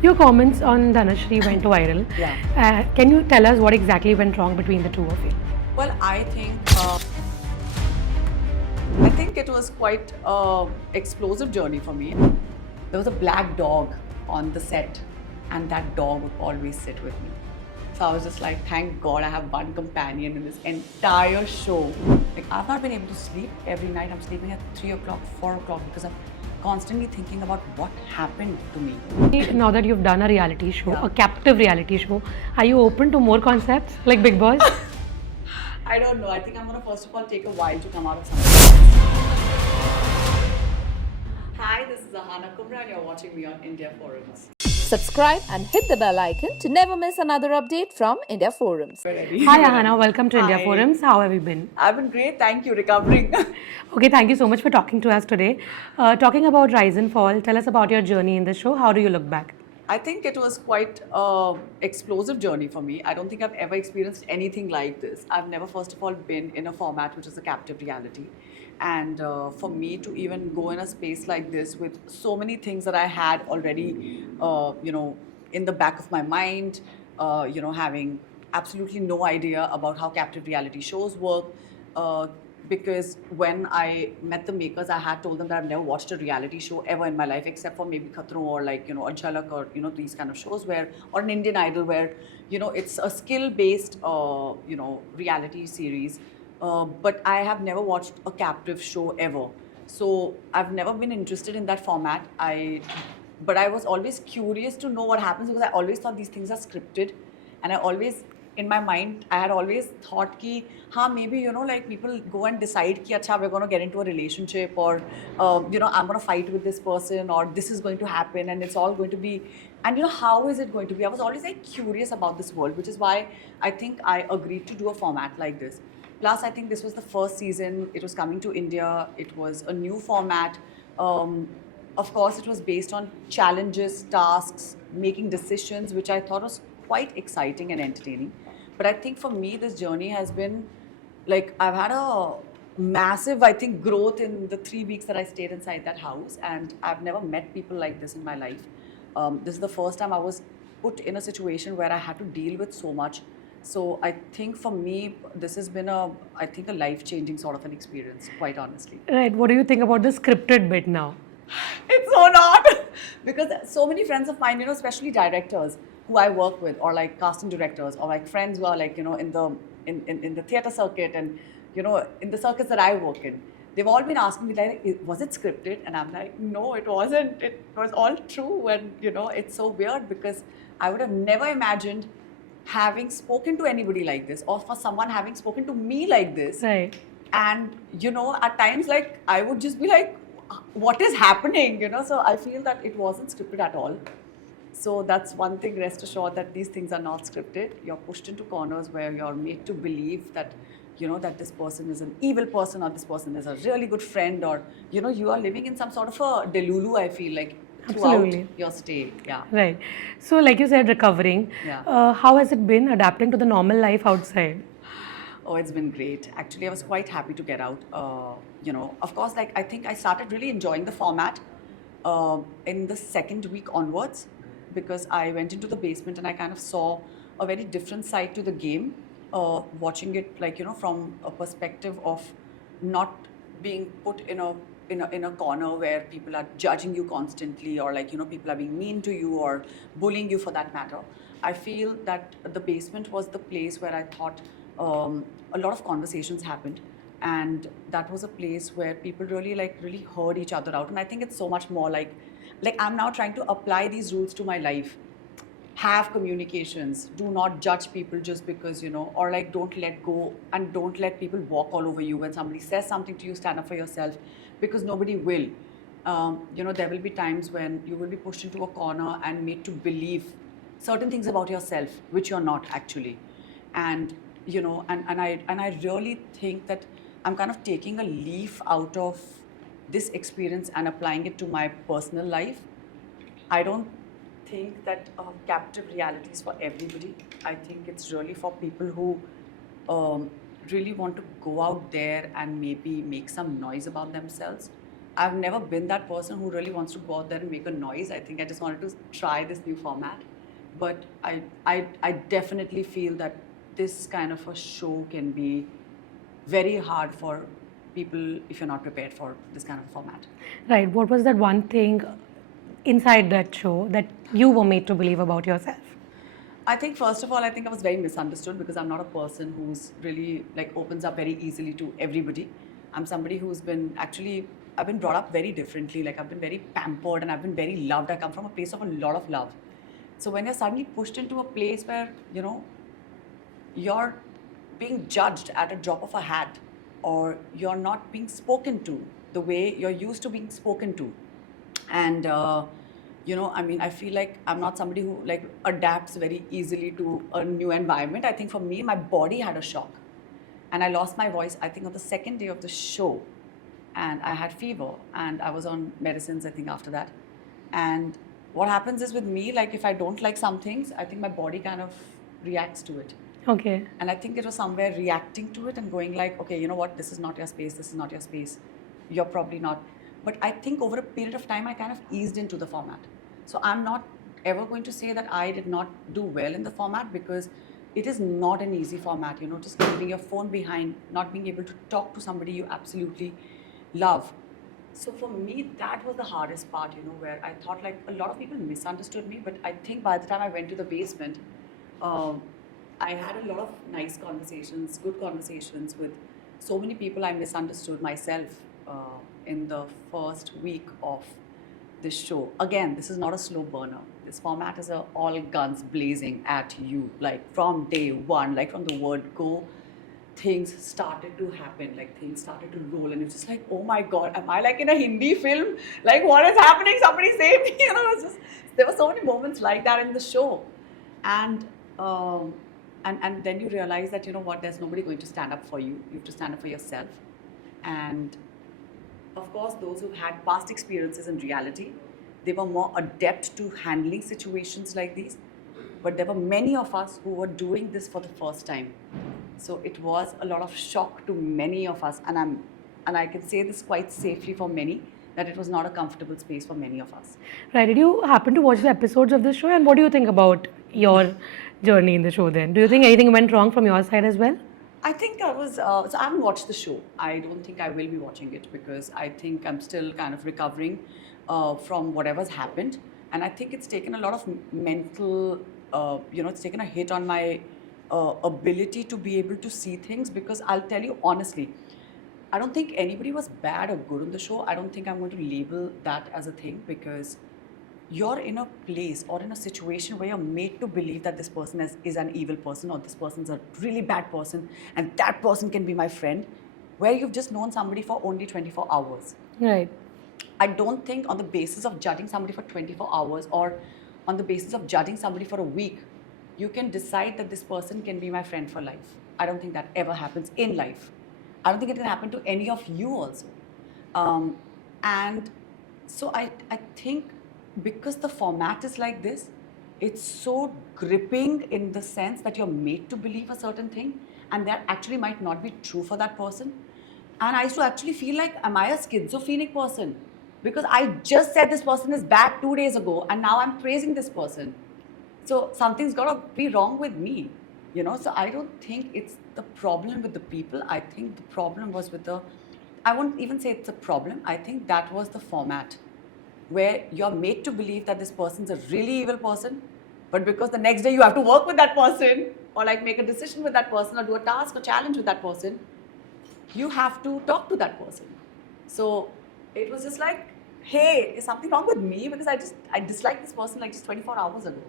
Your comments on Dhanashri went viral. Yeah. Can you tell us what exactly went wrong between the two of you? Well, I think it was quite explosive journey for me. There was a black dog on the set, and that dog would always sit with me. So I was just like, thank God I have one companion in this entire show. Like I've not been able to sleep every night. I'm sleeping at 3 o'clock, 4 o'clock because I'm constantly thinking about what happened to me. Now that you've done a reality show, Yeah. a captive reality show, are you open to more concepts like Big Boss? I don't know. I think I'm gonna first of all take a while to come out of something. Hi, this is Ahana Kumra and you're watching me on India Forums. Subscribe and hit the bell icon to never miss another update from India Forums. We're ready. Hi Ahana, welcome to India Hi. Forums. How have you been? I've been great, thank you. Recovering. Okay, thank you so much for talking to us today. Talking about Rise and Fall, tell us about your journey in the show. How do you look back? I think it was quite explosive journey for me. I don't think I've ever experienced anything like this. I've never, first of all, been in a format which is a captive reality. And for me to even go in a space like this with so many things that I had already, in the back of my mind, having absolutely no idea about how captive reality shows work. Because when I met the makers, I had told them that I've never watched a reality show ever in my life, except for maybe Khatron or a Jhalak or these kind of shows or an Indian Idol where it's a skill-based reality series. But I have never watched a captive show ever, so I've never been interested in that format. But I was always curious to know what happens because I always thought these things are scripted, and I always in my mind, I had always thought ki, maybe, like people go and decide ki, acha, we're going to get into a relationship or, I'm going to fight with this person or this is going to happen and it's all going to be, and how is it going to be? I was always like curious about this world, which is why I think I agreed to do a format like this. Plus, I think this was the first season, it was coming to India, it was a new format. Of course, it was based on challenges, tasks, making decisions, which I thought was quite exciting and entertaining. But I think for me, this journey has been like I've had a massive, I think, growth in the 3 weeks that I stayed inside that house. And I've never met people like this in my life. This is the first time I was put in a situation where I had to deal with so much. So I think for me, this has been a life-changing sort of an experience, quite honestly. Right, what do you think about the scripted bit now? It's so not because so many friends of mine, especially directors who I work with, or like casting directors, or like friends who are like in the theater circuit and in the circuits that I work in, they've all been asking me like, was it scripted? And I'm like, no, it wasn't. It was all true, and it's so weird because I would have never imagined having spoken to anybody like this, or for someone having spoken to me like this. Right. And at times like I would just be like, what is happening, so I feel that it wasn't scripted at all. So that's one thing, rest assured that these things are not scripted. You're pushed into corners where you're made to believe that that this person is an evil person or this person is a really good friend, or you are living in some sort of a delulu, I feel like, throughout Absolutely. your stay. Yeah. Right. So, like you said, recovering. Yeah. How has it been adapting to the normal life outside? Oh, it's been great. Actually, I was quite happy to get out. Of course, like I think I started really enjoying the format in the second week onwards, because I went into the basement and I kind of saw a very different side to the game, watching it like from a perspective of not being put in a corner where people are judging you constantly, or like people are being mean to you or bullying you for that matter. I feel that the basement was the place where I thought a lot of conversations happened, and that was a place where people really heard each other out. And I think it's so much more like I'm now trying to apply these rules to my life. Have communications, do not judge people just because or like don't let go and don't let people walk all over you. When somebody says something to you, stand up for yourself, because nobody will. There will be times when you will be pushed into a corner and made to believe certain things about yourself which you're not actually. And I really think that I'm kind of taking a leaf out of this experience and applying it to my personal life. I don't think that captive reality is for everybody. I think it's really for people who really want to go out there and maybe make some noise about themselves. I've never been that person who really wants to go out there and make a noise. I think I just wanted to try this new format. But I definitely feel that this kind of a show can be very hard for people if you're not prepared for this kind of a format. Right. What was that one thing inside that show that you were made to believe about yourself? I think first of all, I think I was very misunderstood because I'm not a person who's really like opens up very easily to everybody. I'm somebody who's been actually, I've been brought up very differently. Like I've been very pampered and I've been very loved. I come from a place of a lot of love. So when you're suddenly pushed into a place where, you know, you're being judged at a drop of a hat, or you're not being spoken to the way you're used to being spoken to, and you know, I mean, I feel like I'm not somebody who like adapts very easily to a new environment. I think for me, my body had a shock, and I lost my voice, I think, on the second day of the show, and I had fever, and I was on medicines, I think, after that. And what happens is with me, like if I don't like some things, I think my body kind of reacts to it. Okay. And I think it was somewhere reacting to it and going like, okay, you know what, this is not your space, this is not your space. You're probably not. But I think over a period of time, I kind of eased into the format. So I'm not ever going to say that I did not do well in the format, because it is not an easy format, you know, just leaving your phone behind, not being able to talk to somebody you absolutely love. So for me, that was the hardest part, you know, where I thought like a lot of people misunderstood me, but I think by the time I went to the basement, I had a lot of nice conversations, good conversations with so many people I misunderstood myself in the first week of this show. Again, this is not a slow burner. This format is a all guns blazing at you, like from day one, like from the word go, things started to happen, like things started to roll, and it's just like, oh my God, am I like in a Hindi film? Like, what is happening? Somebody save me! You know, it's just, there were so many moments like that in the show, and then you realize that, you know what, there's nobody going to stand up for you. You have to stand up for yourself, and of course, those who've had past experiences in reality, they were more adept to handling situations like these. But there were many of us who were doing this for the first time. So it was a lot of shock to many of us, and I can say this quite safely for many, that it was not a comfortable space for many of us. Right. Did you happen to watch the episodes of this show, and what do you think about your journey in the show then? Do you think anything went wrong from your side as well? I think I was, so I haven't watched the show. I don't think I will be watching it, because I think I'm still kind of recovering from whatever's happened. And I think it's taken a lot of mental, you know, it's taken a hit on my ability to be able to see things, because I'll tell you honestly, I don't think anybody was bad or good on the show. I don't think I'm going to label that as a thing, because you're in a place or in a situation where you're made to believe that this person is an evil person, or this person's a really bad person, and that person can be my friend, where you've just known somebody for only 24 hours. Right. I don't think on the basis of judging somebody for 24 hours, or on the basis of judging somebody for a week, you can decide that this person can be my friend for life. I don't think that ever happens in life. I don't think it can happen to any of you also. And so I think, because the format is like this, it's so gripping in the sense that you're made to believe a certain thing, and that actually might not be true for that person. And I used to actually feel like, am I a schizophrenic person? Because I just said this person is bad 2 days ago, and now I'm praising this person. So something's got to be wrong with me, you know? So I don't think it's the problem with the people. I think the problem was with I won't even say it's a problem. I think that was the format, where you're made to believe that this person's a really evil person, but because the next day you have to work with that person, or like make a decision with that person, or do a task or challenge with that person, you have to talk to that person. So it was just like, hey, is something wrong with me? Because I disliked this person like just 24 hours ago.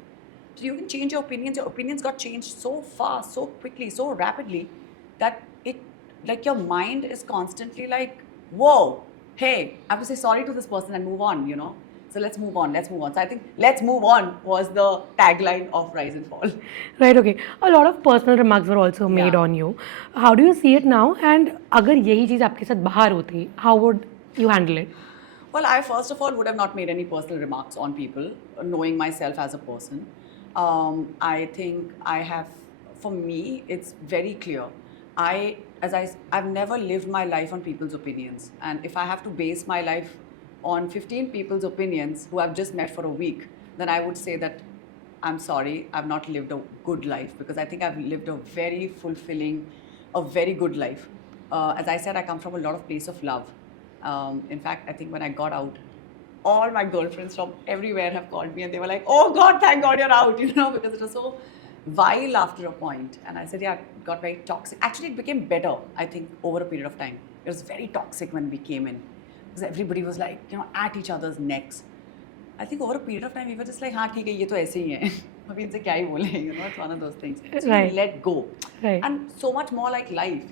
So you can change your opinions. Your opinions got changed so fast, so quickly, so rapidly, that it, like, your mind is constantly like, whoa, hey, I have to say sorry to this person and move on, you know? So let's move on. So I think let's move on was the tagline of Rise and Fall. Right, okay. A lot of personal remarks were also made Yeah. on you. How do you see it now? And अगर यही चीज़ आपके साथ बाहर होती, how would you handle it? Well, I first of all would have not made any personal remarks on people, knowing myself as a person. I think I have, for me, it's very clear. I I've never lived my life on people's opinions. And if I have to base my life on 15 people's opinions who I've just met for a week, then I would say that I'm sorry, I've not lived a good life, because I think I've lived a very fulfilling, a very good life. As I said, I come from a lot of place of love. In fact, I think when I got out, all my girlfriends from everywhere have called me and they were like, "Oh God, thank God you're out," because it was so vile after a point. And I said, yeah, it got very toxic. Actually, it became better, I think, over a period of time. It was very toxic when we came in, because everybody was like, at each other's necks. I think over a period of time, we were just like, हाँ ठीक है, ये तो ऐसे ही है. अभी इनसे क्या ही बोले, it's one of those things. So Right. you let go. Right. And so much more like life.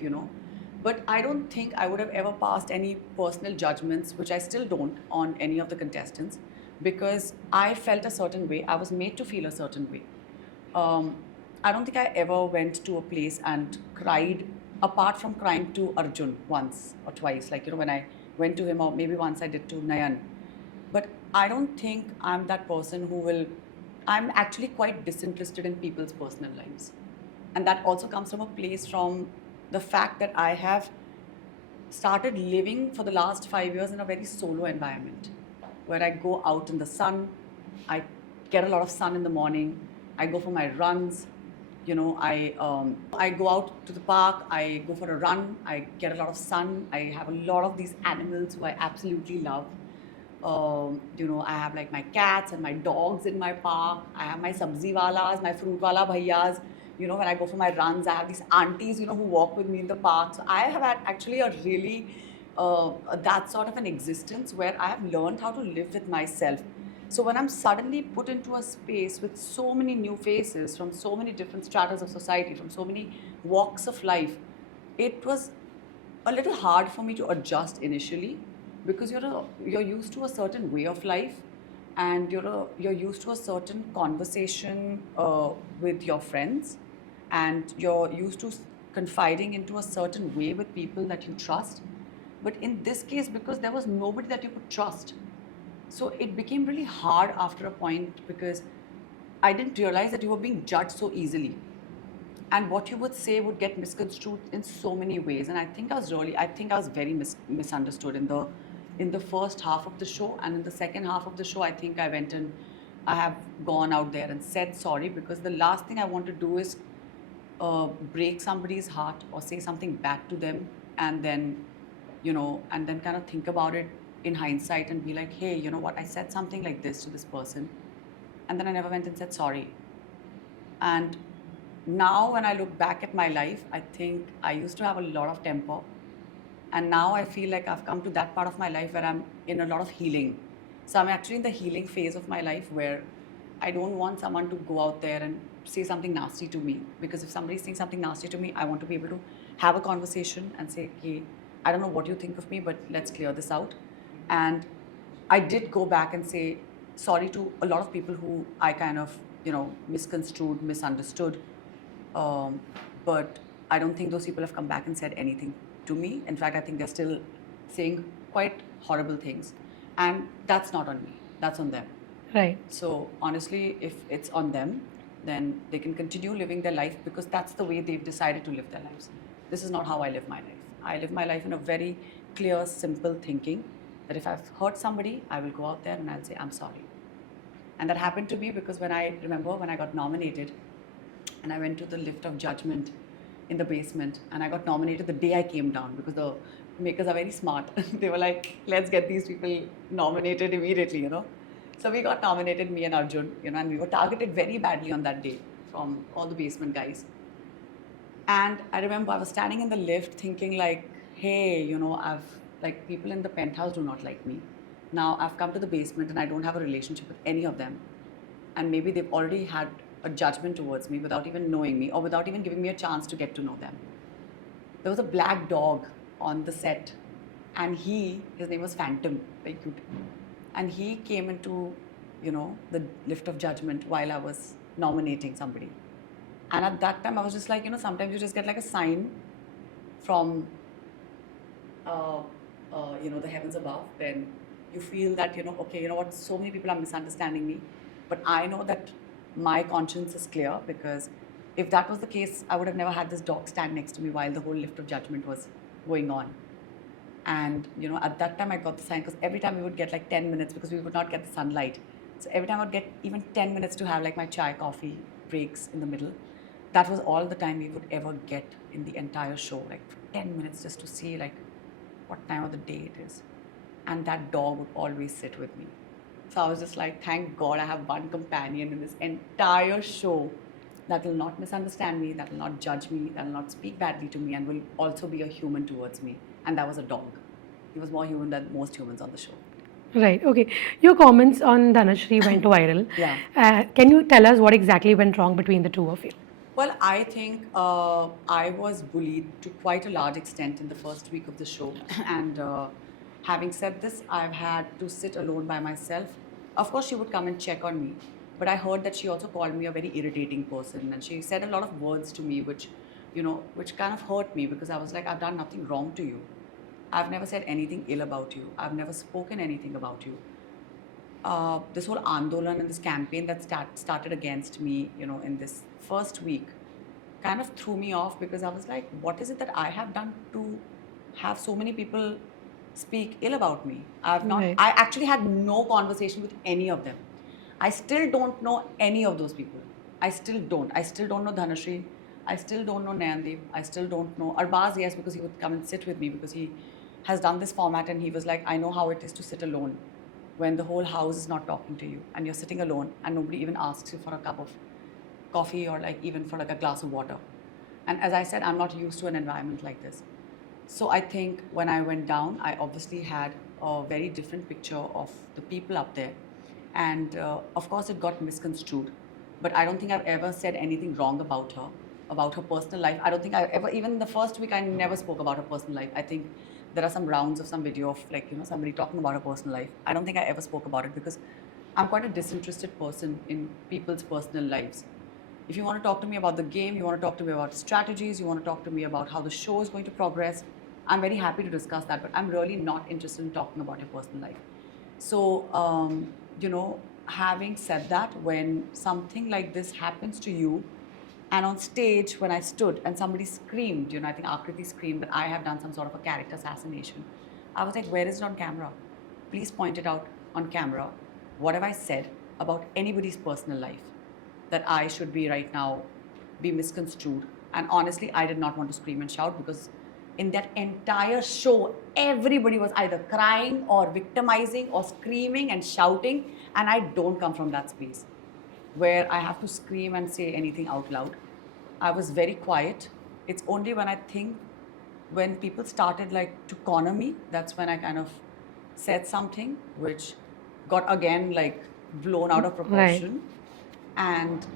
But I don't think I would have ever passed any personal judgments, which I still don't, on any of the contestants, because I felt a certain way. I was made to feel a certain way. I don't think I ever went to a place and cried, apart from crying to Arjun once or twice, like, when I went to him, or maybe once I did to Nayan. But I don't think I'm that person I'm actually quite disinterested in people's personal lives. And that also comes from a place from the fact that I have started living for the last 5 years in a very solo environment, where I go out in the sun, I get a lot of sun in the morning, I go for my runs, I go out to the park, I go for a run, I get a lot of sun, I have a lot of these animals who I absolutely love. I have like my cats and my dogs in my park. I have my sabzi walas, my fruit wala bhaiyas. When I go for my runs, I have these aunties, who walk with me in the park. So I have had actually a really, that sort of an existence where I have learned how to live with myself. So when I'm suddenly put into a space with so many new faces from so many different stratas of society, from so many walks of life, it was a little hard for me to adjust initially, because you're used to a certain way of life, and you're used to a certain conversation with your friends, and you're used to confiding into a certain way with people that you trust. But in this case, because there was nobody that you could trust, so it became really hard after a point, because I didn't realize that you were being judged so easily. And what you would say would get misconstrued in so many ways. And I think I was very misunderstood in the first half of the show. And in the second half of the show, I think I have gone out there and said sorry, because the last thing I want to do is break somebody's heart or say something bad to them, and then kind of think about it in hindsight and be like, hey, you know what, I said something like this to this person, and then I never went and said sorry. And now when I look back at my life, I think I used to have a lot of temper, and now I feel like I've come to that part of my life where I'm in a lot of healing. So I'm actually in the healing phase of my life, where I don't want someone to go out there and say something nasty to me, because if somebody's saying something nasty to me, I want to be able to have a conversation and say, hey, I don't know what you think of me, but let's clear this out. And I did go back and say sorry to a lot of people who I kind of, misconstrued, misunderstood. But I don't think those people have come back and said anything to me. In fact, I think they're still saying quite horrible things. And that's not on me, that's on them. Right. So honestly, if it's on them, then they can continue living their life, because that's the way they've decided to live their lives. This is not how I live my life. I live my life in a very clear, simple thinking, that if I've hurt somebody, I will go out there and I'll say, I'm sorry. And that happened to me because when I got nominated, and I went to the lift of judgment in the basement, and I got nominated the day I came down, because the makers are very smart. They were like, let's get these people nominated immediately, So we got nominated, me and Arjun, and we were targeted very badly on that day from all the basement guys. And I remember I was standing in the lift thinking like, hey, people in the penthouse do not like me. Now I've come to the basement and I don't have a relationship with any of them. And maybe they've already had a judgment towards me without even knowing me, or without even giving me a chance to get to know them. There was a black dog on the set, and his name was Phantom, very cute. And he came into, the lift of judgment while I was nominating somebody. And at that time, I was just like, sometimes you just get like a sign from, the heavens above, when you feel that, okay, you know what, so many people are misunderstanding me. But I know that my conscience is clear, because if that was the case, I would have never had this dog stand next to me while the whole lift of judgment was going on. And at that time I got the sign, because every time we would get like 10 minutes because we would not get the sunlight. So every time I'd get even 10 minutes to have like my chai coffee breaks in the middle. That was all the time we would ever get in the entire show, like 10 minutes just to see like what time of the day it is. And that dog would always sit with me. So I was just like, thank God I have one companion in this entire show that will not misunderstand me, that will not judge me, that will not speak badly to me, and will also be a human towards me. And that was a dog. He was more human than most humans on the show. Right. Okay. Your comments on Dhanashree went viral. Yeah. Can you tell us what exactly went wrong between the two of you? Well, I think I was bullied to quite a large extent in the first week of the show. And having said this, I've had to sit alone by myself. Of course, she would come and check on me. But I heard that she also called me a very irritating person. And she said a lot of words to me which kind of hurt me, because I was like, I've done nothing wrong to you. I've never said anything ill about you. I've never spoken anything about you. This whole Andolan and this campaign that started against me, in this first week, kind of threw me off, because I was like, what is it that I have done to have so many people speak ill about me? Right. I actually had no conversation with any of them. I still don't know any of those people. I still don't know Dhanashree. I still don't know Nayandeep. I still don't know Arbaz, yes, because he would come and sit with me, because he has done this format and he was like, I know how it is to sit alone when the whole house is not talking to you and you're sitting alone and nobody even asks you for a cup of coffee or like even for like a glass of water. And as I said, I'm not used to an environment like this. So I think when I went down, I obviously had a very different picture of the people up there. And of course, it got misconstrued. But I don't think I've ever said anything wrong about her personal life. I don't think I ever, even in the first week, I never spoke about her personal life. I think there are some rounds of some video of like, somebody talking about her personal life. I don't think I ever spoke about it, because I'm quite a disinterested person in people's personal lives. If you want to talk to me about the game, you want to talk to me about strategies, you want to talk to me about how the show is going to progress, I'm very happy to discuss that, but I'm really not interested in talking about your personal life. So, having said that, when something like this happens to you, and on stage, when I stood and somebody screamed, I think Akriti screamed that I have done some sort of a character assassination. I was like, where is it on camera? Please point it out on camera. What have I said about anybody's personal life that I should be right now be misconstrued? And honestly, I did not want to scream and shout, because in that entire show, everybody was either crying or victimizing or screaming and shouting. And I don't come from that space where I have to scream and say anything out loud. I was very quiet. It's only when I think, when people started like to corner me, that's when I kind of said something which got again like blown out of proportion. And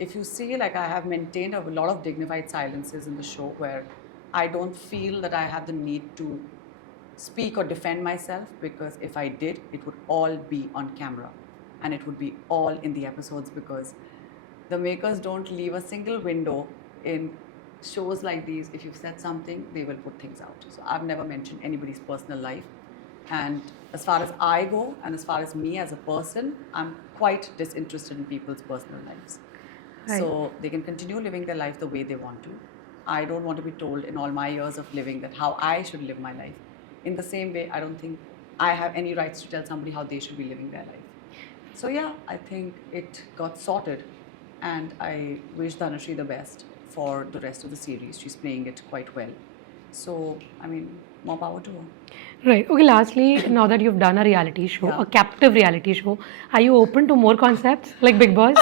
if you see, like I have maintained a lot of dignified silences in the show, where I don't feel that I have the need to speak or defend myself, because if I did, it would all be on camera and it would be all in the episodes, because the makers don't leave a single window in shows like these. If you've said something, they will put things out. So I've never mentioned anybody's personal life. And as far as I go, and as far as me as a person, I'm quite disinterested in people's personal lives. Right. So they can continue living their life the way they want to. I don't want to be told in all my years of living that how I should live my life. In the same way, I don't think I have any rights to tell somebody how they should be living their life. So yeah, I think it got sorted, and I wish Dhanashree the best for the rest of the series. She's playing it quite well. So, I mean, more power to her. Right. Okay, lastly, now that you've done a reality show, Yeah. a captive reality show, are you open to more concepts like Big Boss?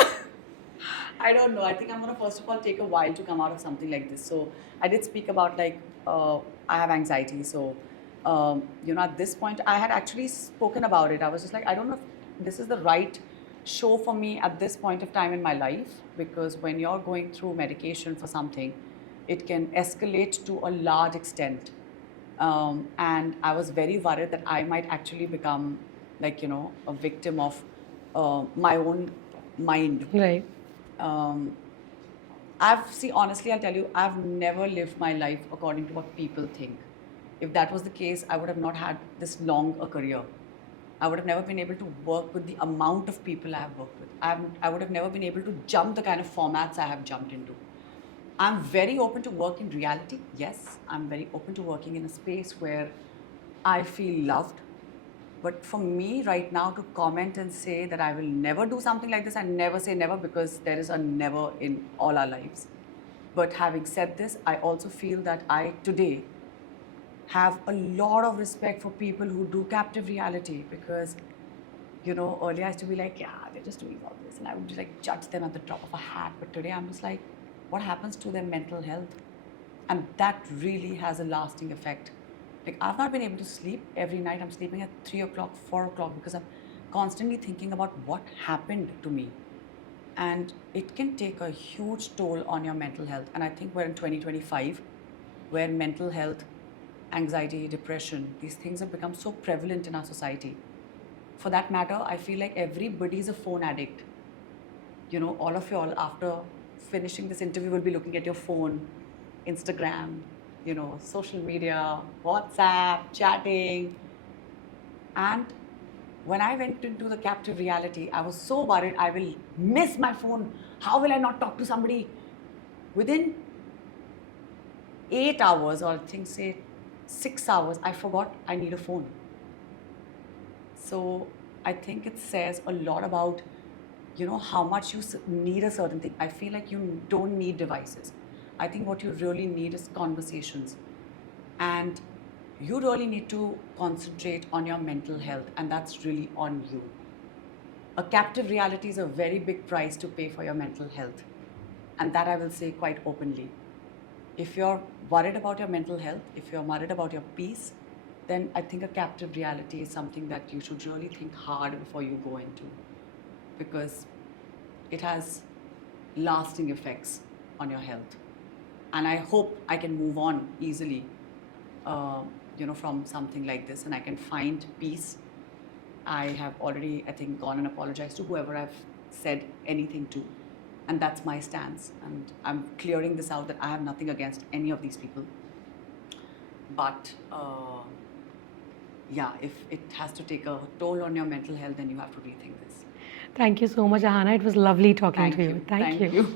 I don't know. I think I'm going to first of all take a while to come out of something like this. So I did speak about like I have anxiety. So at this point, I had actually spoken about it. I was just like, I don't know if this is the right show for me at this point of time in my life, because when you're going through medication for something, it can escalate to a large extent. And I was very worried that I might actually become like, a victim of my own mind. Right. Honestly, I'll tell you, I've never lived my life according to what people think. If that was the case, I would have not had this long a career. I would have never been able to work with the amount of people I have worked with. I would have never been able to jump the kind of formats I have jumped into. I'm very open to work in reality. Yes, I'm very open to working in a space where I feel loved. But for me right now to comment and say that I will never do something like this, I never say never because there is a never in all our lives. But having said this, I also feel that I today have a lot of respect for people who do captive reality because, you know, earlier I used to be like, yeah, they're just doing all this. And I would just like judge them at the drop of a hat. But today I'm just like, what happens to their mental health? And that really has a lasting effect. Like, I've not been able to sleep every night. I'm sleeping at 3 o'clock, 4 o'clock because I'm constantly thinking about what happened to me. And it can take a huge toll on your mental health. And I think we're in 2025 where mental health, anxiety, depression, these things have become so prevalent in our society. For that matter, I feel like everybody's a phone addict. You know, all of you all after finishing this interview will be looking at your phone, Instagram, you know, social media, WhatsApp, chatting. And when I went into the captive reality, I was so worried I will miss my phone. How will I not talk to somebody? Within 8 hours, or I think say 6 hours, I forgot I need a phone. So I think it says a lot about, you know, how much you need a certain thing. I feel like you don't need devices. I think what you really need is conversations. And you really need to concentrate on your mental health, and that's really on you. A captive reality is a very big price to pay for your mental health. And that I will say quite openly. If you're worried about your mental health, if you're worried about your peace, then I think a captive reality is something that you should really think hard before you go into, because it has lasting effects on your health. And I hope I can move on easily, you know, from something like this, and I can find peace. I have already, I think, gone and apologized to whoever I've said anything to. And that's my stance. And I'm clearing this out that I have nothing against any of these people. But yeah, if it has to take a toll on your mental health, then you have to rethink this. Thank you so much, Ahana. It was lovely talking to you. Thank you. Thank you.